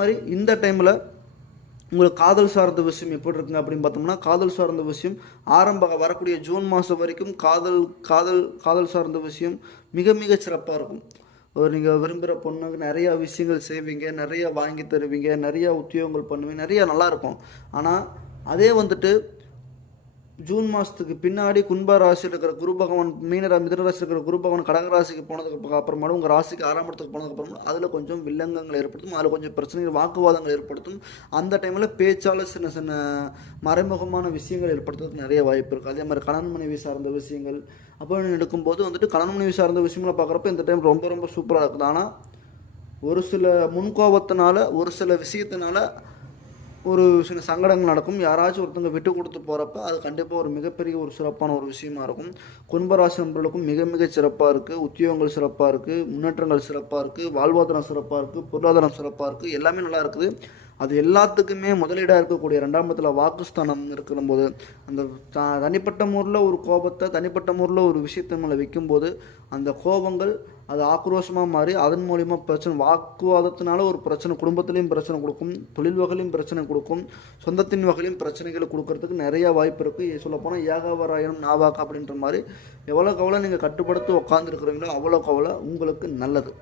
மாதிரி இந்த டைமில் உங்களுக்கு காதல் சார்ந்த விஷயம் எப்படி இருக்குங்க அப்படின்னு பார்த்தோம்னா, காதல் சார்ந்த விஷயம் வரக்கூடிய ஜூன் மாதம் வரைக்கும் காதல் காதல் காதல் சார்ந்த விஷயம் மிக மிக சிறப்பாக இருக்கும். நீங்கள் விரும்புகிற பொண்ணுக்கு நிறையா விஷயங்கள் செய்வீங்க, நிறையா வாங்கி தருவீங்க, நிறையா உத்தியோகங்கள் பண்ணுவீங்க, நிறையா நல்லாயிருக்கும். ஆனால் அதே வந்துட்டு ஜூன் மாதத்துக்கு பின்னாடி கும்ப ராசியில் இருக்கிற குரு பகவான் மிதுன ராசியில் இருக்கிற குரு பகவான் கடகராசிக்கு போனதுக்கு அப்புறமாலும் உங்கள் ராசிக்கு 6ஆம் இடத்துக்கு போனதுக்கப்புறமா அதில் கொஞ்சம் வில்லங்கங்கள் ஏற்படுத்தும், அதில் கொஞ்சம் பிரச்சனைகள் வாக்குவாதங்கள் ஏற்படுத்தும். அந்த டைமில் பேச்சால் சின்ன சின்ன மறைமுகமான விஷயங்கள் ஏற்படுத்துறதுக்கு நிறைய வாய்ப்பு இருக்குது. அதே மாதிரி கணவன் மனைவி சார்ந்த விஷயங்கள் அப்போ எடுக்கும்போது வந்துட்டு கணவன் மனைவி சார்ந்த விஷயங்களை பார்க்குறப்ப இந்த டைம் ரொம்ப ரொம்ப சூப்பராக இருக்குது. ஆனால் ஒரு சில முன்கோபத்தினால ஒரு சில விஷயத்தினால ஒரு சில சங்கடங்கள் நடக்கும். யாராச்சும் ஒருத்தவங்க விட்டு கொடுத்து போகிறப்ப அது கண்டிப்பாக ஒரு மிகப்பெரிய ஒரு சிறப்பான ஒரு விஷயமா இருக்கும். கும்பராசி நண்பர்களுக்கும் மிக மிக சிறப்பாக இருக்குது. உத்தியோகங்கள் சிறப்பாக இருக்குது, முன்னேற்றங்கள் சிறப்பாக இருக்குது, வாழ்வாதாரம் சிறப்பாக இருக்குது, பொருளாதாரம் சிறப்பாக இருக்குது, எல்லாமே நல்லா இருக்குது. அது எல்லாத்துக்குமே முதலீடாக இருக்கக்கூடிய 2ஆம் இடத்துல வாக்குஸ்தானம் இருக்கும்போது அந்த தனிப்பட்ட முறையில் ஒரு கோபத்தை தனிப்பட்ட முறையில் ஒரு விஷயத்த மேலே வைக்கும்போது அந்த கோபங்கள் அது ஆக்ரோஷமாக மாறி அதன் மூலிமா பிரச்சனை, வாக்குவாதத்தினால ஒரு பிரச்சனை, குடும்பத்துலேயும் பிரச்சனை கொடுக்கும், தொழில் வகையிலையும் பிரச்சனை கொடுக்கும், சொந்தத்தின் வகையிலையும் பிரச்சனைகளை கொடுக்கறதுக்கு நிறையா வாய்ப்பு இருக்குது. சொல்லப்போனால் ஏகாவராயணம் நாவாக்கா அப்படின்ற மாதிரி எவ்வளோக்கு எவ்வளோ நீங்கள் கட்டுப்படுத்தி உட்காந்துருக்குறீங்களோ அவ்வளோக்கு அவ்வளோ உங்களுக்கு நல்லது.